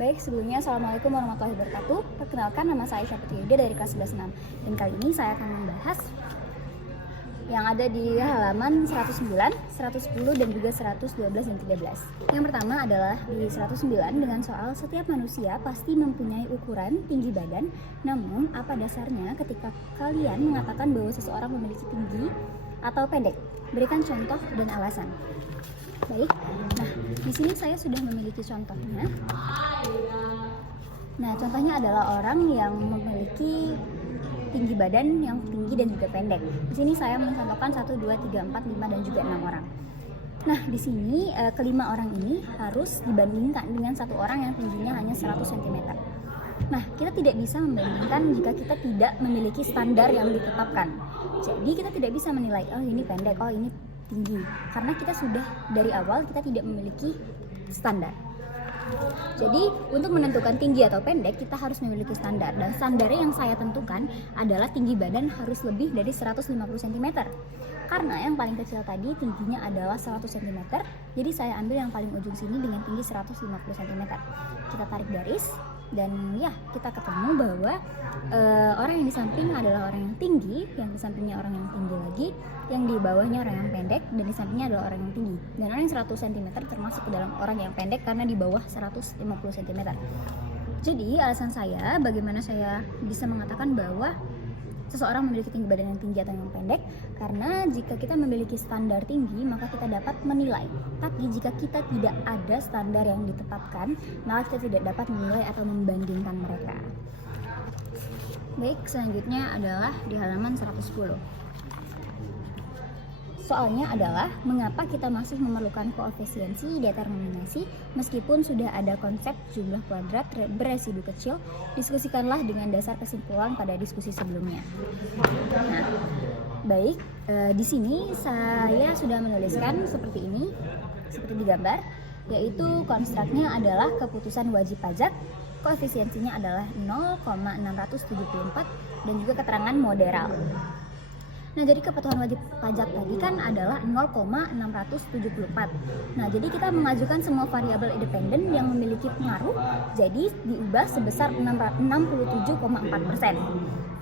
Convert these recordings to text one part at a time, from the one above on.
Baik, sebelumnya Assalamualaikum warahmatullahi wabarakatuh. Perkenalkan, nama saya Aisyah Putriida dari kelas 11 6. Dan kali ini saya akan membahas yang ada di halaman 109, 110, dan juga 112 dan 13. Yang pertama adalah di 109 dengan soal setiap manusia pasti mempunyai ukuran tinggi badan. Namun, apa dasarnya ketika kalian mengatakan bahwa seseorang memiliki tinggi atau pendek? Berikan contoh dan alasan. Baik, nah di sini saya sudah memiliki contohnya. Nah, contohnya adalah orang yang memiliki tinggi badan yang tinggi dan juga pendek. Di sini saya mencontohkan 1, 2, 3, 4, 5 dan juga 6 orang. Nah, di sini kelima orang ini harus dibandingkan dengan satu orang yang tingginya hanya 100 cm. Nah, kita tidak bisa membandingkan jika kita tidak memiliki standar yang ditetapkan. Jadi kita tidak bisa menilai, oh ini pendek, oh ini tinggi, karena kita sudah dari awal kita tidak memiliki standar. Jadi untuk menentukan tinggi atau pendek kita harus memiliki standar, dan standarnya yang saya tentukan adalah tinggi badan harus lebih dari 150 cm. Karena yang paling kecil tadi tingginya adalah 100 cm, jadi saya ambil yang paling ujung sini dengan tinggi 150 cm. Kita tarik garis dan ya kita ketemu bahwa orang yang di samping adalah orang yang tinggi, yang di sampingnya orang yang tinggi lagi, yang di bawahnya orang yang pendek, dan di sampingnya adalah orang yang tinggi. Dan orang yang 100 cm termasuk ke dalam orang yang pendek karena di bawah 150 cm. Jadi alasan saya bagaimana saya bisa mengatakan bahwa seseorang memiliki tinggi badan yang tinggi atau yang pendek, karena jika kita memiliki standar tinggi maka kita dapat menilai. Tapi jika kita tidak ada standar yang ditetapkan, maka kita tidak dapat menilai atau membandingkan mereka. Baik, selanjutnya adalah di halaman 110. Soalnya adalah mengapa kita masih memerlukan koefisiensi determinasi meskipun sudah ada konsep jumlah kuadrat beresidu kecil. Diskusikanlah dengan dasar kesimpulan pada diskusi sebelumnya. Nah, baik, di sini saya sudah menuliskan seperti ini, seperti di gambar, yaitu konstruknya adalah keputusan wajib pajak, koefisiensinya adalah 0,674 dan juga keterangan moderal. Nah, jadi kebutuhan wajib pajak tadi kan adalah 0,674. Nah, jadi kita mengajukan semua variabel independen yang memiliki pengaruh, jadi diubah sebesar 67,4%.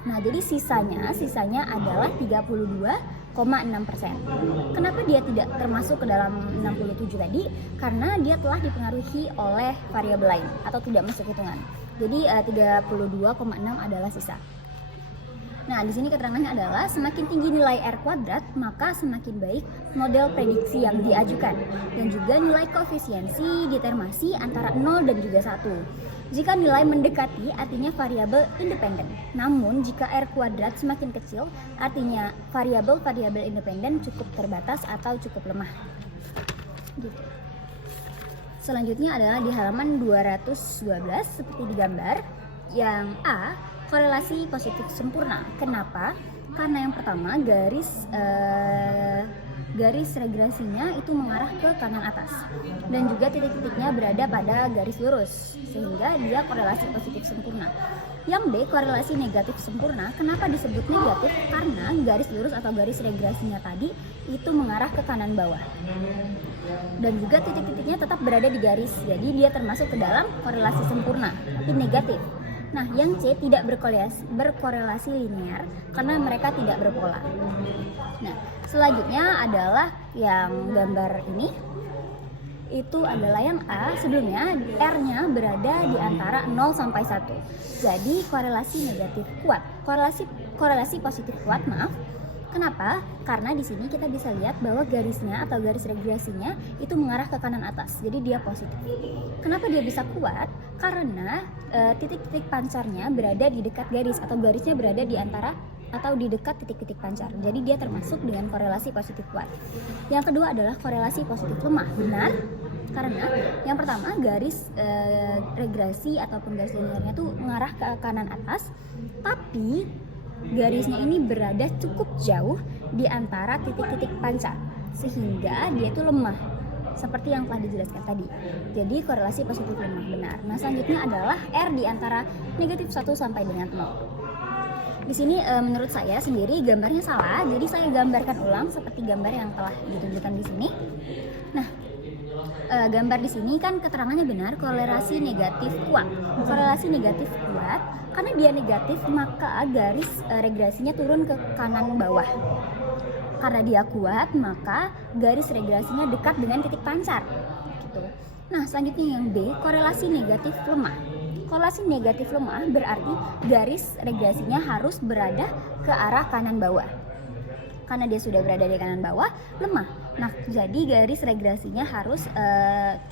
Nah, jadi sisanya adalah 32,6%. Kenapa dia tidak termasuk ke dalam 67 tadi? Karena dia telah dipengaruhi oleh variabel lain atau tidak masuk hitungan. Jadi 32,6 adalah sisa. Nah, di sini keterangannya adalah semakin tinggi nilai R kuadrat, maka semakin baik model prediksi yang diajukan. Dan juga nilai koefisiensi determinasi antara 0 dan juga 1. Jika nilai mendekati, artinya variabel independen. Namun, jika R kuadrat semakin kecil, artinya variabel independen cukup terbatas atau cukup lemah. Gitu. Selanjutnya adalah di halaman 212, seperti di gambar. Yang A, korelasi positif sempurna. Kenapa? Karena yang pertama garis regresinya itu mengarah ke kanan atas dan juga titik-titiknya berada pada garis lurus sehingga dia korelasi positif sempurna. Yang B, korelasi negatif sempurna. Kenapa disebut negatif? Karena garis lurus atau garis regresinya tadi itu mengarah ke kanan bawah dan juga titik-titiknya tetap berada di garis, jadi dia termasuk ke dalam korelasi sempurna tapi negatif. Nah, yang C tidak berkorelasi linear karena mereka tidak berpola. Nah, selanjutnya adalah yang gambar ini. Itu adalah yang A. Sebelumnya R-nya berada di antara 0 sampai 1. Jadi korelasi negatif kuat. Korelasi positif kuat, maaf. Kenapa? Karena di sini kita bisa lihat bahwa garisnya atau garis regresinya itu mengarah ke kanan atas, jadi dia positif. Kenapa dia bisa kuat? Karena titik-titik pancarnya berada di dekat garis atau garisnya berada di antara atau di dekat titik-titik pancar. Jadi dia termasuk dengan korelasi positif kuat. Yang kedua adalah korelasi positif lemah. Benar? Karena yang pertama garis regresi ataupun garis linearnya itu mengarah ke kanan atas, tapi garisnya ini berada cukup jauh di antara titik-titik pancar sehingga dia itu lemah seperti yang telah dijelaskan tadi. Jadi korelasi positif lemah, benar. Nah, selanjutnya adalah R di antara negatif 1 sampai dengan 0. Di sini menurut saya sendiri gambarnya salah, jadi saya gambarkan ulang seperti gambar yang telah ditunjukkan di sini. Nah, gambar di sini kan keterangannya benar, korelasi negatif kuat. Korelasi negatif kuat karena dia negatif maka garis regresinya turun ke kanan bawah. Karena dia kuat maka garis regresinya dekat dengan titik pancar. Gitu. Nah, selanjutnya yang B, korelasi negatif lemah. Korelasi negatif lemah berarti garis regresinya harus berada ke arah kanan bawah. Karena dia sudah berada di kanan bawah, lemah. Nah, jadi garis regresinya harus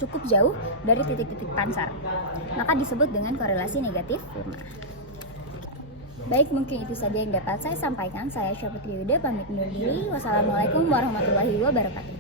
cukup jauh dari titik-titik pancar. Maka disebut dengan korelasi negatif lemah. Baik, mungkin itu saja yang dapat saya sampaikan. Saya Syafitri Yuda, pamit undur diri. Wassalamualaikum warahmatullahi wabarakatuh.